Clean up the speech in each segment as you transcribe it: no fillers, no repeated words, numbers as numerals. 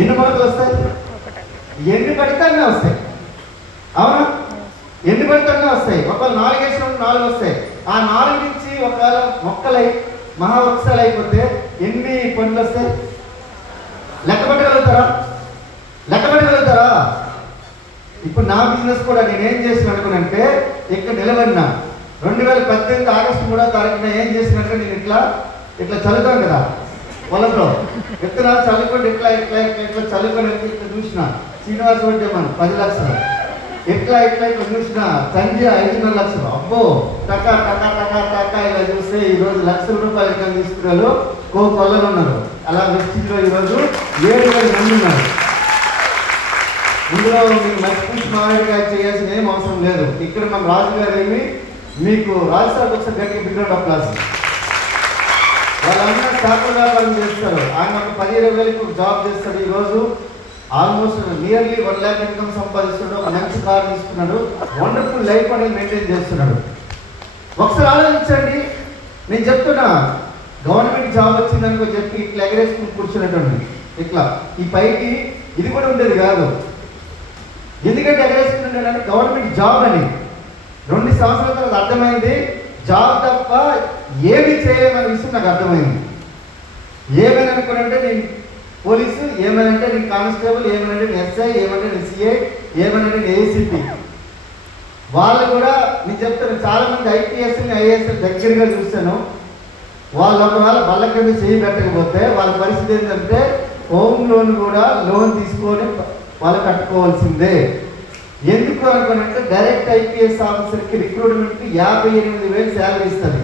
ఎన్ని మార్కులు వస్తాయి? ఎన్ని పడితేనే వస్తాయి. అవునా? ఎన్ని పడితేనే వస్తాయి. ఒకవేళ 4 వేసినప్పుడు 4 వస్తాయి. ఆ 4 నుంచి ఒకవేళ మొక్కలై మహావృక్షాలు అయిపోతే ఎన్ని పండ్లు వస్తాయి? లెక్క పెట్టగలుగుతారా? లెక్క పెట్టగలుగుతారా? ఇప్పుడు నా బిజినెస్ కూడా నేనేం చేసిన అనుకున్నంటే, ఇక్కడ నిలబడినా 2018 ఆగస్టు 3వ తారీఖున ఏం చేసినట్టు, నేను ఇట్లా చదువుతాను కదా పొలంలో, ఎత్తున చల్లుకొని ఇట్లా చల్లుకొని ఇట్లా చూసిన శ్రీనివాస వడ్డేమని 10 లక్షలు, ఇట్లా చూసిన సంజయ్ 5.5 లక్షలు. అబ్బో టకా టకా టకా టకా ఇలా చూస్తే ఈరోజు లక్షల రూపాయలు ఇన్కమ్ తీసుకున్నారు కొల్లలు ఉన్నారు. అలా వెస్టిజ్లో ఈరోజు 7,000 మంది ఉన్నారు. ఇందులో మీకు మర్చిపోయి మారేడుగా చేయాల్సిన ఏం అవసరం లేదు. ఇక్కడ మన రాజుగారు ఏమి మీకు రాజస్థాన్ ఒకసారి గట్టి బిగ్రౌండ్ ఆఫ్ క్లాస్ వాళ్ళందరూ చేపల వ్యాపారం చేస్తారు. ఆయన ఒక 10-20 జాబ్ చేస్తాడు. ఈరోజు ఆల్మోస్ట్ నియర్లీ 1 lakh ఇన్కమ్ సంపాదిస్తున్నాడు. ఒక మంచి కార్ తీసుకున్నాడు. వండర్ఫుల్ లైఫ్ అనేది మెయింటైన్ చేస్తున్నాడు. ఒకసారి ఆలోచించండి. నేను చెప్తున్నా, గవర్నమెంట్ జాబ్ వచ్చిందనుకో చెప్పి ఇట్లా ఎగరేసుకుని కూర్చున్నట్టు ఇట్లా ఈ పైకి ఇది కూడా ఉండేది కాదు. ఎందుకంటే ఎగరేసుకున్నాడంటే గవర్నమెంట్ జాబ్ అని 2 సంవత్సరాల తర్వాత అర్థమైంది. జాబ్ తప్ప ఏమి చేయలేమనే విషయం నాకు అర్థమైంది. ఏమైనా అనుకున్నంటే నేను పోలీసు, ఏమైనా నేను కానిస్టేబుల్, ఏమైనా నేను ఎస్ఐ, ఏమంటే నేను సిఐ, ఏమైనా నేను ఏసీపీ. వాళ్ళు కూడా నేను చెప్తాను, చాలామంది ఐపీఎస్ని ఐఏఎస్ దగ్గరగా చూశాను. వాళ్ళు ఒకవేళ బల్ల కింద చేయి పెట్టకపోతే వాళ్ళ పరిస్థితి ఏంటంటే హోమ్ లోన్ కూడా లోన్ తీసుకొని వాళ్ళు కట్టుకోవాల్సిందే. ఎందుకు అనుకున్నంటే డైరెక్ట్ ఐపీఎస్ ఆఫీసర్కి రిక్రూట్మెంట్కి 58,000 శాలరీ ఇస్తుంది.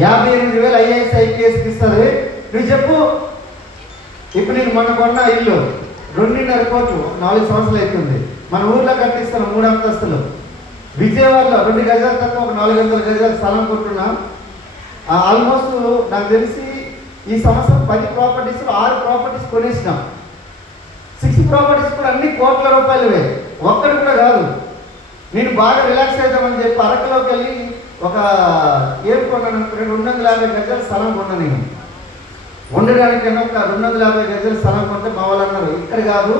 58,000 ఐఏఎస్ ఐపీఎస్కి ఇస్తుంది. నువ్వు చెప్పు, ఇప్పుడు నేను మొన్న కొన్న ఇల్లు 2.5 కోట్లు 4 సంవత్సరాలు అవుతుంది. మన ఊర్లో కట్టిస్తాను 3 అంతస్తులు. విజయవాడలో 2 గజాలు తక్కువ ఒక 400 గజాల స్థలం కొట్టున్నా. ఆల్మోస్ట్ నాకు తెలిసి ఈ సంవత్సరం 10 ప్రాపర్టీస్ 6 ప్రాపర్టీస్ కొనేసినాం. 6 ప్రాపర్టీస్ కూడా అన్ని కోట్ల రూపాయలువే, ఒక్కటి కూడా కాదు. నేను బాగా రిలాక్స్ అవుతామని చెప్పి అరకులోకి వెళ్ళి ఒక ఏం కొన్నాను అనుకున్నాను, 250 గజాల స్థలం కొన్నా. నేను ఉండడానికైనా ఒక 250 గజాల స్థలం కొంటే మా వాళ్ళు అన్నారు, ఇక్కడ కాదు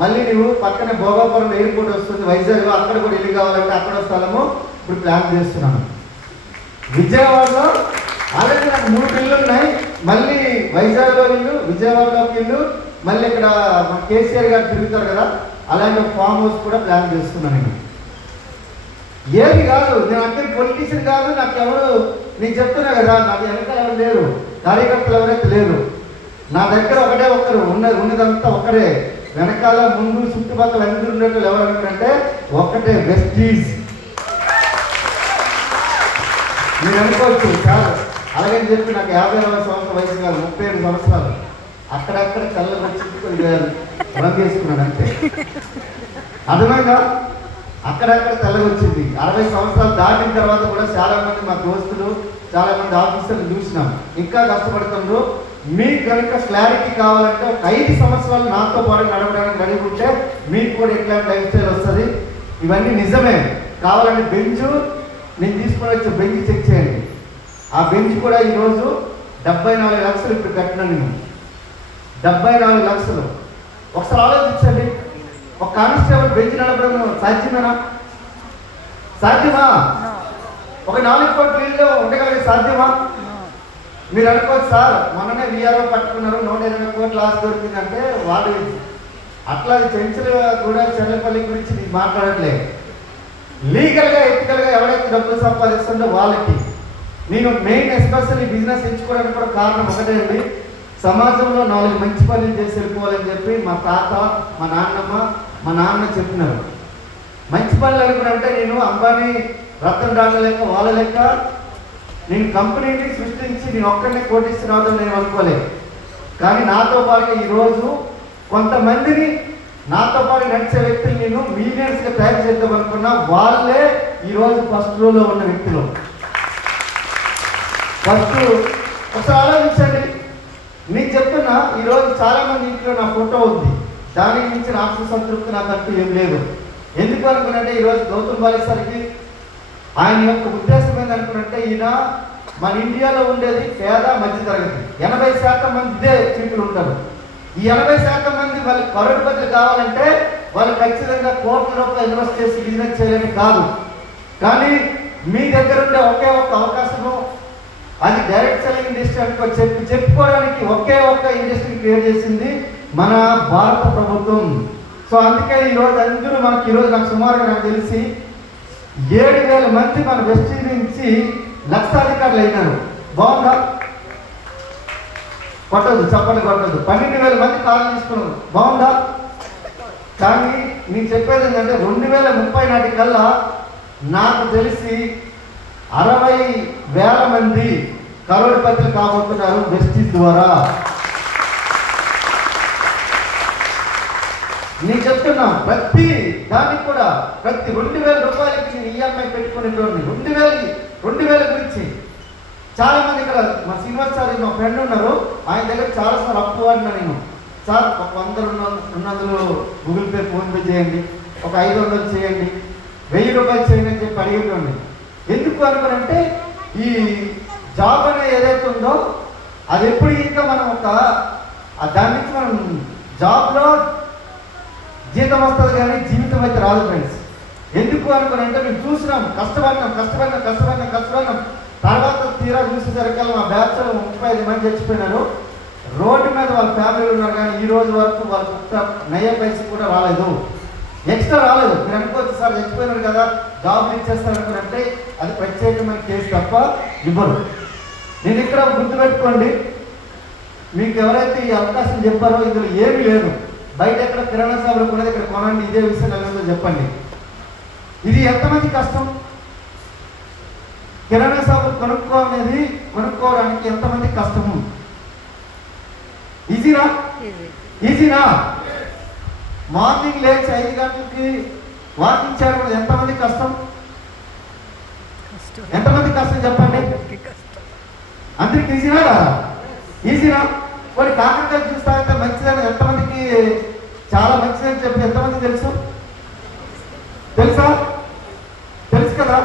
మళ్ళీ నువ్వు పక్కనే భోగాపురం ఎయిర్పోర్ట్ వస్తుంది వైజాగ్లో, అక్కడ కూడా ఇల్లు కావాలంటే అక్కడ స్థలము ఇప్పుడు ప్లాన్ చేస్తున్నాను. విజయవాడలో ఆల్రెడీ నాకు 3 ఇళ్ళు ఉన్నాయి. మళ్ళీ వైజాగ్లో ఇల్లు, విజయవాడలోకి ఇల్లు, మళ్ళీ ఇక్కడ మన కేసీఆర్ గారు తిరుగుతారు కదా, అలాంటి ఫామ్ హౌస్ కూడా ప్లాన్ చేస్తున్నాను. నేను ఏది కాదు, నేను అంటే పొలిటీషియన్ కాదు. నాకు ఎవరు, నేను చెప్తున్నా కదా, నాకు వెనకాల ఎవరు లేరు, కార్యకర్తలు ఎవరైతే లేరు. నా దగ్గర ఒకటే ఒక్కరు ఉన్నదంతా ఒకరే. వెనకాల ముందు చుట్టుపక్కల అందరూ ఉండేటోళ్ళు ఎవరంటే ఒక్కటే వెస్టీజ్. నేను అనుకోవచ్చు సార్ అలాగని చెప్పి నాకు 50-60 సంవత్సరాల వయసు కాదు, 37 సంవత్సరాలు. అక్కడక్కడ కళ్ళకు వచ్చి కొద్దిగా రంగు వేసుకున్నాడు అంతే. అర్థమైందా? అక్కడక్కడ తెల్లగొచ్చింది. 60 సంవత్సరాలు దాటిన తర్వాత కూడా చాలా మంది మా దోస్తులు, చాలా మంది ఆఫీసర్లు చూసినాం ఇంకా కష్టపడుతుండ్రు. మీకు కనుక క్లారిటీ కావాలంటే ఒక 5 సంవత్సరాలు నాతో పాటు నడవడానికి రెడీ ఉంటే మీకు కూడా ఇట్లాంటి లైఫ్ స్టైల్ వస్తుంది. ఇవన్నీ నిజమే. కావాలంటే బెంచ్ నేను తీసుకొని వచ్చే బెంచ్ చెక్ చేయండి. ఆ బెంచ్ కూడా ఈరోజు 74 లక్షలు ఇప్పుడు కట్టినాను నేను. 74 లక్షలు. ఒకసారి ఆలోచించండి, ఒక కానిస్టేబుల్ బెంచ్ నడపడం సాధ్యమేనా? సాధ్యమా? ఒక 4 కోట్ల ఇల్లు ఉండగలిగే సాధ్యమా? మీరు అనుకోవచ్చు సార్ మొన్ననే వీఆర్ఓ పట్టుకున్నారు 120 కోట్ల ఆస్తి దొరికిందంటే వాడు అట్లా చెంచులు కూడా చెల్లపల్లి గురించి నేను మాట్లాడట్లేదు. లీగల్గా ఎథికల్గా ఎవరైతే డబ్బులు సంపాదిస్తుందో వాళ్ళకి నేను మెయిన్ ఎస్పెషల్లీ బిజినెస్ ఎంచుకోవడానికి కూడా కారణం ఒకటే అండి. సమాజంలో 4 మంచి పనులు చేసి వెళ్ళిపోవాలని చెప్పి మా తాత, మా నాన్నమ్మ, మా నాన్న చెప్పినారు. మంచి పనులు అనుకున్నంటే నేను అంబానీ, రతన్ టాటా లెక్క వాళ్ళ లెక్క నేను కంపెనీని సృష్టించి నేను ఒక్కడిని కోటిస్తున్నాను నేను అనుకోలేదు. కానీ నాతో పాటు ఈరోజు కొంతమందిని నాతో పాటు నడిచే వ్యక్తులు నేను మిలియన్స్గా తయారు చేద్దాం అనుకున్నా. వాళ్ళే ఈరోజు ఫస్ట్ రోలో ఉన్న వ్యక్తులు. ఫస్ట్ ఒకసారి ఆలోచించండి. నేను చెప్తున్నా, ఈరోజు చాలామంది ఇంట్లో నా ఫోటో ఉంది. దానికి మించిన ఆత్మ సంతృప్తి నాకంటూ ఏం లేదు. ఎందుకు అనుకున్నట్టే ఈరోజు గౌతమ్ బాలేసరికి ఆయన యొక్క ఉద్దేశం ఏంటనుకున్నట్టే ఈయన మన ఇండియాలో ఉండేది పేద మధ్యతరగతి. 80% మంది ఇదే పీపుల్ ఉంటారు. ఈ 80% మంది వాళ్ళకి కరోడ్పతులు కావాలంటే వాళ్ళు ఖచ్చితంగా కోట్ల రూపాయలు ఇన్వెస్ట్ చేసి బిజినెస్ చేయాలని కాదు. కానీ మీ దగ్గర ఉండే ఒకే ఒక్క అవకాశము, అది డైరెక్ట్ సెల్లింగ్ ఇండస్ట్రీ అనుకో చెప్పుకోవడానికి ఒకే ఒక్క ఇండస్ట్రీ క్రియేట్ చేసింది మన భారత ప్రభుత్వం. సో అందుకే ఈరోజు అందరూ మనకి ఈరోజు నాకు సుమారుగా నాకు తెలిసి 7,000 మంది మన వెస్ట్ నుంచి లక్షాధికారులు అయినారు. బాగుందా? కొట్టదు, చప్పట్లు కొట్టదు. 12,000 మంది కాల్ తీసుకున్నారు. బాగుందా? కానీ నేను చెప్పేది ఏంటంటే 2030 నాటికల్లా నాకు తెలిసి 60,000 మంది కరోడ్పతులు కాబోతున్నారు వెస్టీజ్ ద్వారా. నేను చెప్తున్నా, ప్రతి దానికి కూడా ప్రతి 2,000 రూపాయలకి నేను ఈఎంఐ పెట్టుకునేటోడిని. 2,000 గురించి చాలా మంది ఇక్కడ మా శ్రీనివాస్ సార్ మా ఫ్రెండ్ ఉన్నారు, ఆయన దగ్గర చాలాసార్లు అప్పు అన్నా నేను, సార్ ఒక 100 గూగుల్ పే ఫోన్పే చేయండి, ఒక 500 చేయండి, 1000 రూపాయలు చేయండి అని చెప్పి అడిగేటోండి. ఎందుకు అనుకునంటే ఈ జాబ్ అనేది ఏదైతే ఉందో అది ఎప్పుడు ఇంకా మనం దాని నుంచి మనం జాబ్లో జీతం వస్తుంది కానీ జీవితం అయితే రాదు ఫ్రెండ్స్. ఎందుకు అనుకునంటే మేము చూసినాం, కష్టపడినాం. తర్వాత తీరా చూసేసరికల్లా మా బ్యాచ్ 35 మంది చచ్చిపోయినారు. రోడ్డు మీద వాళ్ళ ఫ్యామిలీలు ఉన్నారు, కానీ ఈ రోజు వరకు వాళ్ళకి నయ్య పైసలు కూడా రాలేదు, ఎక్స్ట్రా రాలేదు. మీరు అనుకోవచ్చు సార్ చచ్చిపోయినారు కదా జాబ్లు ఇచ్చేస్తారు అనుకునంటే అది ప్రత్యేకమైన కేసు తప్ప ఇవ్వరు. నేను ఇక్కడ గుర్తుపెట్టుకోండి, మీకు ఎవరైతే ఈ అవకాశం చెప్పారో ఇందులో ఏమీ లేదు. బయట ఎక్కడ కిరాణా షాపులో కూడా ఇక్కడ కొనండి, ఇదే విషయం ఎలా చెప్పండి. ఇది ఎంతమంది కష్టం? కిరాణా షాపులు కొనుక్కోవడానికి ఎంతమంది కష్టము? ఈజీనా? మార్నింగ్ లేచి 5 గంటలకి వాకింగ్ చేయడం ఎంతమంది కష్టం? చెప్పండి. అందరికి ఈజీనా? కొన్ని కాకరకాయలు చూస్తారంటే మంచిదని ఎంతమందికి, చాలా మంచిదని చెప్పి ఎంతమంది తెలుసు కదా?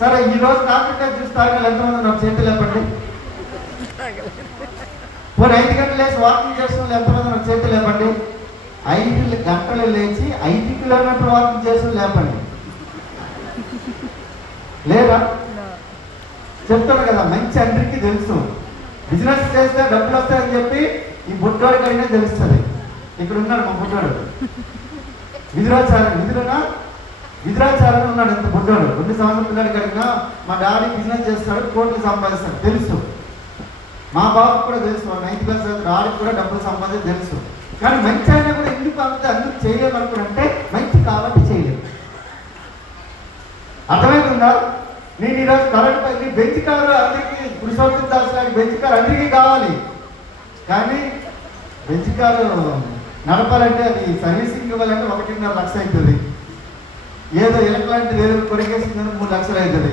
సరే, ఈ రోజు కాకరకాయ చూస్తారు ఎంతమంది నాకు చేతులు లేపండి. పోనీ 5 గంటలు లేచి వాకింగ్ చేస్తున్న ఎంతమంది నాకు చేతులు లేపండి. 5 గంటలు లేచి 5 కిలోమీటర్లు వాకింగ్ చేస్తున్న లేపండి. లేదా? చెప్తాను కదా, మంచి అందరికీ తెలుసు బిజినెస్ చేస్తే డబ్బులు వస్తాయని చెప్పి ఈ బుడ్డోడికి అయినా తెలుస్తుంది. ఇక్కడ ఉన్నాడు మా బుడ్డోడు, విధురాచారం ఉన్నాడు. ఎంత బుడ్డోడు, 2 సంవత్సరాల పిల్లడికి అడిగినా మా డాడీ బిజినెస్ చేస్తాడు, కోట్లు సంపాదిస్తాడు తెలుసు. మా బాబుకి కూడా తెలుసు, 9th క్లాస్ డాడీకి కూడా డబ్బులు సంపాదించి తెలుసు. కానీ మంచి అయినా కూడా ఎందుకు చేయలేమనుకుంటే మంచి కాబట్టి చేయలేదు. అర్థమవుతుందా? నేను ఈరోజు కరెంట్ పైకి బెంచ్ కారు అందరికీ పురుషోత్తం బెంచ్ కారు అందరికీ కావాలి, కానీ బెంచ్ కారు నడపాలంటే అది సర్వీసింగ్ ఇవ్వాలంటే 1.5 లక్షలు అవుతుంది. ఏదో ఎలక్ట్రానిక్ ఏదో కొరికేసిందని 3 లక్షలు అవుతుంది.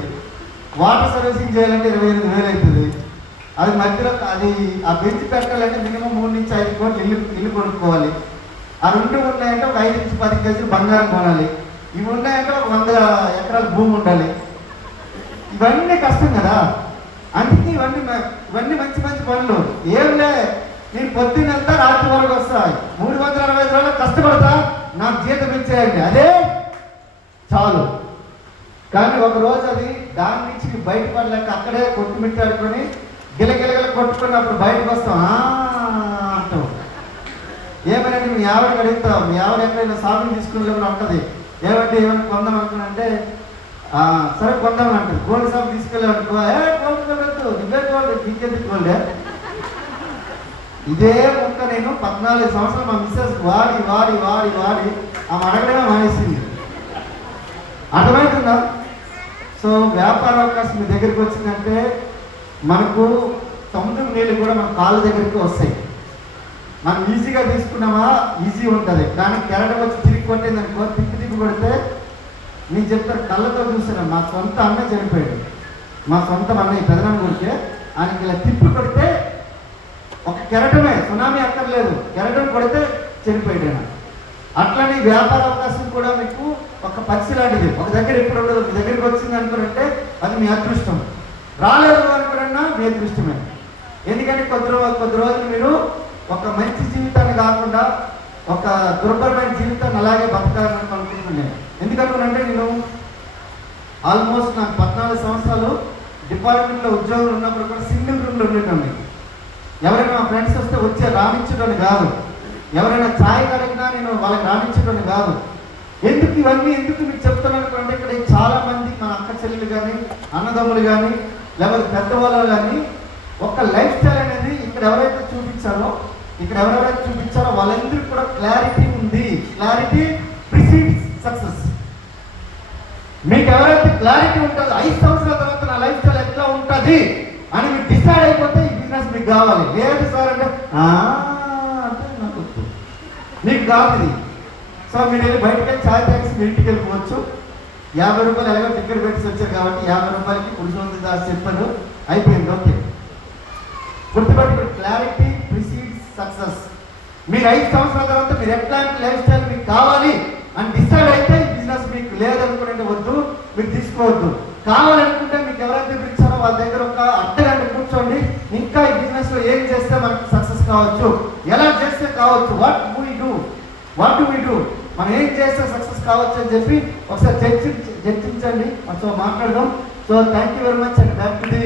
వాటర్ సర్వీసింగ్ చేయాలంటే 28,000 అవుతుంది. అది మధ్యలో ఆ బెంచ్ పెట్టాలంటే మినిమం 3 నుంచి 5 కోట్లు ఇల్లు కొనుక్కోవాలి. ఆ 2 ఉన్నాయంటే ఒక 5 నుంచి 10 కేజీలు బంగారం కొనాలి. ఇవి ఉన్నాయంటే ఒక 100 ఎకరాల భూమి ఉండాలి. ఇవన్నీ కష్టం కదా. అందుకే ఇవన్నీ మంచి పనులు. ఏంలే, నేను పొద్దున్నంతా రాత్రి వరకు వస్తాయి, 365 రోజులు కష్టపడతా, నాకు జీతం ఇచ్చేయండి, అదే చాలు. కానీ ఒకరోజు అది దాని నుంచి బయటపడలేక అక్కడే కొట్టుమిట్టాడుకొని గిలగిలగిల కొట్టుకున్నప్పుడు బయటకు వస్తాం అంటాం. ఏమైనా మీ ఆవిడకి అడుగుతావు, మీ ఆవిడ ఎక్కడైనా షాపింగ్ తీసుకునేప్పుడు ఉంటుంది, ఏమైనా కొందాం అనుకున్నంటే సరే కొందాం అంటారు. గోల్డ్ షాప్ తీసుకెళ్ళామనుకో, గోల్డ్ కొనద్దు, నువ్వే గోల్డ్, నీకెందుకు గోల్డ్. ఇదే ముక్క నేను 14 సంవత్సరాలు మా మిస్సెస్ వాడి ఆమె అడగడమే మానేసింది. అర్థమవుతుందా? సో వ్యాపార అవకాశం మీ దగ్గరికి వచ్చిందంటే మనకు సముద్రం నీళ్ళు కూడా మన కాళ్ళ దగ్గరికి వస్తాయి. మనం ఈజీగా తీసుకున్నామా, ఈజీ ఉంటుంది. కానీ కెరటం వచ్చి తిరిగి కొట్టేది అనుకో, తిప్పి కొడితే నేను చెప్తాను, కళ్ళతో చూస్తున్నాను. మా సొంత అన్న చనిపోయాడు, మా సొంత అన్నయ్య పెదనాన్న కొడితే ఆయనకి ఇలా తిప్పి కొడితే ఒక కెరటమే, సునామీ అక్కర్లేదు, కెరటం కొడితే చనిపోయాడు. అట్లనే వ్యాపార అవకాశం కూడా మీకు ఒక పక్షి లాంటిది. ఒక దగ్గర ఎప్పుడు ఉండదు, మీ దగ్గరికి వచ్చింది అనుకుంటే అది మీ అదృష్టం. రాలేదు అనుకున్నా మీ అదృష్టమే. ఎందుకంటే కొద్ది రోజులు మీరు ఒక మంచి జీవితాన్ని కాకుండా ఒక దుర్భరమైన జీవితాన్ని అలాగే బతకాలని అనుకుంటున్నాను. ఎందుకంటే నేను ఆల్మోస్ట్ నాకు 14 సంవత్సరాలు డిపార్ట్మెంట్లో ఉద్యోగులు ఉన్నప్పుడు కూడా సింగిల్ రూమ్లో ఉండేటండి. ఎవరైనా మా ఫ్రెండ్స్ వస్తే వచ్చే రాణించడం కాదు, ఎవరైనా ఛాయ్ అడిగినా నేను వాళ్ళకి రాణించడం కాదు. ఎందుకు ఇవన్నీ ఎందుకు మీకు చెప్తున్నాను అంటే ఇక్కడ చాలా మంది మన అక్క చెల్లెలు కానీ అన్నదమ్ములు కానీ లేకపోతే పెద్దవాళ్ళు కానీ ఒక లైఫ్ స్టైల్ అనేది ఇక్కడ ఎవరైతే చూపించారో వాళ్ళందరికీ కూడా క్లారిటీ ఉంది. Clarity precedes success. మీకు ఎవరైతే క్లారిటీ ఉంటుందో 5 సంవత్సరాల తర్వాత నా లైఫ్ స్టైల్ ఎట్లా ఉంటుంది అని మీరు డిసైడ్ అయిపోతే ఈ బిజినెస్ మీకు కావాలి. లేదు సార్ అంటే నాకు మీకు కాదు ఇది. సో మీరు వెళ్ళి బయటకి వెళ్ళి ఛాయ్ తాగి మీ ఇంటికి వెళ్ళిపోవచ్చు. 50 రూపాయలు ఎలాగో టికెట్ పెట్టి వచ్చారు కాబట్టి 50 రూపాయలకి పురుషోత్తం దాస్ చెప్పాను, అయిపోయింది. ఓకే, గుర్తుపెట్టి క్లారిటీ ప్రిసీడ్స్ సక్సెస్. మీరు 5 సంవత్సరాల తర్వాత మీరు ఎట్లాంటి లైఫ్ స్టైల్ మీకు కావాలి అని డిసైడ్ అయితే ఈ బిజినెస్ మీకు లేదనుకుంటే వద్దు, మీరు తీసుకోవద్దు. కావాలనుకుంటే మీకు ఎవరైతే పిలిచారో వాళ్ళ దగ్గర ఒక అర్ధగంట కూర్చోండి. ఇంకా ఈ బిజినెస్ లో ఏం చేస్తే మనకి సక్సెస్ కావచ్చు, ఎలా చేస్తే కావచ్చు, వాట్ డు వి డూ, మనం ఏం చేస్తే సక్సెస్ కావచ్చు అని చెప్పి ఒకసారి చర్చించండి. సో మాట్లాడదాం. So thank you very much and back to the